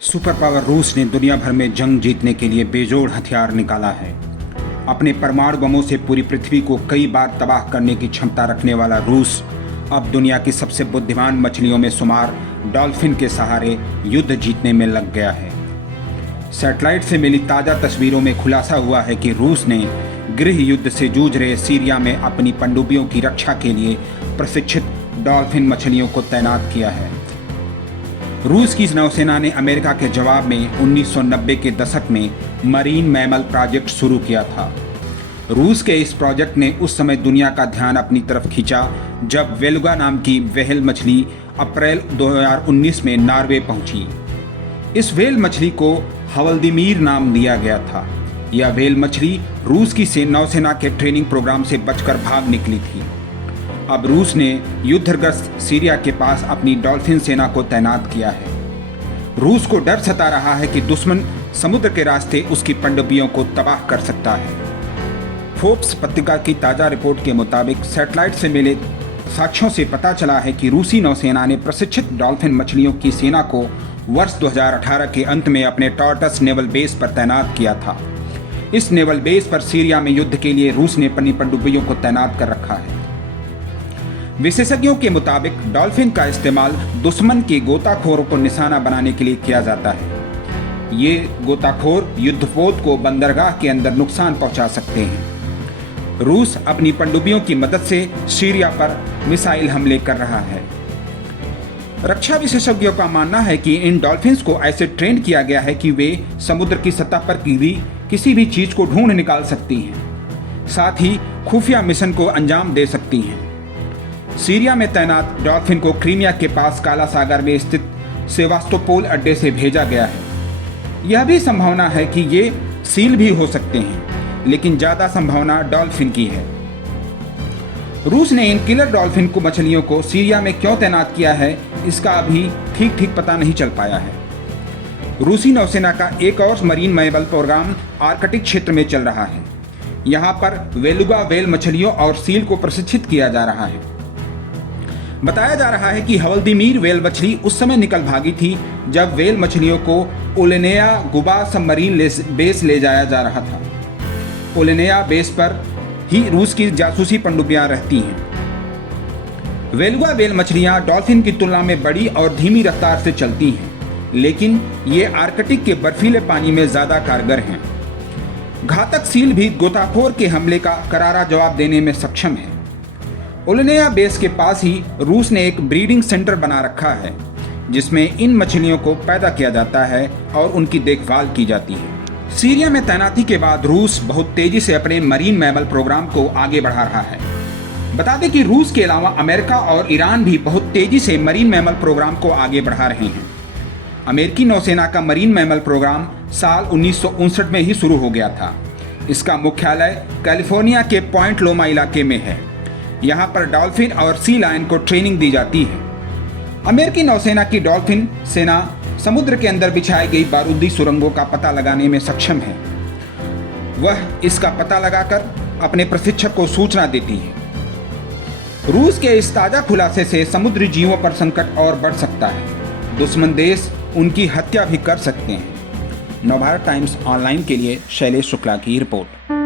Super power रूस ने दुनिया भर में जंग जीतने के लिए बेजोड़ हथियार निकाला है। अपने परमाणु बमों से पूरी पृथ्वी को कई बार तबाह करने की क्षमता रखने वाला रूस अब दुनिया की सबसे बुद्धिमान मछलियों में शुमार डॉल्फिन के सहारे युद्ध जीतने में लग गया है। सैटेलाइट से मिली ताज़ा तस्वीरों में खुलासा हुआ है कि रूस ने गृह युद्ध से जूझ रहे सीरिया में अपनी पनडुब्बियों की रक्षा के लिए प्रशिक्षित डॉल्फिन मछलियों को तैनात किया है। रूस की नौसेना ने अमेरिका के जवाब में 1990 के दशक में मरीन मैमल प्रोजेक्ट शुरू किया था। रूस के इस प्रोजेक्ट ने उस समय दुनिया का ध्यान अपनी तरफ खींचा जब वेलुगा नाम की व्हेल मछली अप्रैल 2019 में नॉर्वे पहुंची। इस व्हेल मछली को हवल्दीमीर नाम दिया गया था। यह व्हेल मछली रूस की नौसेना के ट्रेनिंग प्रोग्राम से बचकर भाग निकली थी। अब रूस ने युद्धग्रस्त सीरिया के पास अपनी डॉल्फिन सेना को तैनात किया है। रूस को डर सता रहा है कि दुश्मन समुद्र के रास्ते उसकी पनडुब्बियों को तबाह कर सकता है। फोर्ब्स पत्रिका की ताज़ा रिपोर्ट के मुताबिक सैटेलाइट से मिले साक्ष्यों से पता चला है कि रूसी नौसेना ने प्रशिक्षित डॉल्फिन मछलियों की सेना को वर्ष 2018 के अंत में अपने टॉर्टस नेवल बेस पर तैनात किया था। इस नेवल बेस पर सीरिया में युद्ध के लिए रूस ने अपनी पनडुब्बियों को तैनात कर रखा है। विशेषज्ञों के मुताबिक डॉल्फिन का इस्तेमाल दुश्मन के गोताखोरों को निशाना बनाने के लिए किया जाता है। ये गोताखोर युद्धपोत को बंदरगाह के अंदर नुकसान पहुंचा सकते हैं। रूस अपनी पनडुब्बियों की मदद से सीरिया पर मिसाइल हमले कर रहा है। रक्षा विशेषज्ञों का मानना है कि इन डॉल्फिन्स को ऐसे ट्रेन किया गया है कि वे समुद्र की सतह पर गिरी किसी भी चीज को ढूंढ निकाल सकती हैं, साथ ही खुफिया मिशन को अंजाम दे सकती हैं। सीरिया में तैनात डॉल्फिन को क्रीमिया के पास काला सागर में स्थित सेवास्तोपोल अड्डे से भेजा गया है। यह भी संभावना है कि ये सील भी हो सकते हैं, लेकिन ज़्यादा संभावना डॉल्फिन की है। रूस ने इन किलर डॉल्फिन को मछलियों को सीरिया में क्यों तैनात किया है, इसका अभी ठीक पता नहीं चल पाया है। रूसी नौसेना का एक और मरीन मैमल प्रोग्राम आर्कटिक क्षेत्र में चल रहा है। यहाँ पर वेलुगा व्हेल मछलियों और सील को प्रशिक्षित किया जा रहा है। बताया जा रहा है कि हवल्दीमीर व्हेल मछली उस समय निकल भागी थी जब व्हेल मछलियों को ओलेनेया गुबा सबमरीन बेस ले जाया जा रहा था। ओलेनेया बेस पर ही रूस की जासूसी पनडुब्बियां रहती हैं। वेलुगा व्हेल मछलियां डॉल्फिन की तुलना में बड़ी और धीमी रफ्तार से चलती हैं, लेकिन ये आर्कटिक के बर्फीले पानी में ज़्यादा कारगर हैं। घातक सील भी गोताखोर के हमले का करारा जवाब देने में सक्षम है। ओलेनेया बेस के पास ही रूस ने एक ब्रीडिंग सेंटर बना रखा है, जिसमें इन मछलियों को पैदा किया जाता है और उनकी देखभाल की जाती है। सीरिया में तैनाती के बाद रूस बहुत तेजी से अपने मरीन मैमल प्रोग्राम को आगे बढ़ा रहा है। बता दें कि रूस के अलावा अमेरिका और ईरान भी बहुत तेजी से मरीन मैमल प्रोग्राम को आगे बढ़ा रहे हैं। अमेरिकी नौसेना का मरीन मैमल प्रोग्राम साल 1959 में ही शुरू हो गया था। इसका मुख्यालय कैलिफोर्निया के पॉइंट लोमा इलाके में है। यहाँ पर डॉल्फिन और सी लायन को ट्रेनिंग दी जाती है। अमेरिकी नौसेना की डॉल्फिन सेना समुद्र के अंदर बिछाई गई बारूदी सुरंगों का पता लगाने में सक्षम है। वह इसका पता लगाकर अपने प्रशिक्षक को सूचना देती है। रूस के इस ताज़ा खुलासे से समुद्री जीवों पर संकट और बढ़ सकता है। दुश्मन देश उनकी हत्या भी कर सकते हैं। नवभारत टाइम्स ऑनलाइन के लिए शैलेश शुक्ला की रिपोर्ट।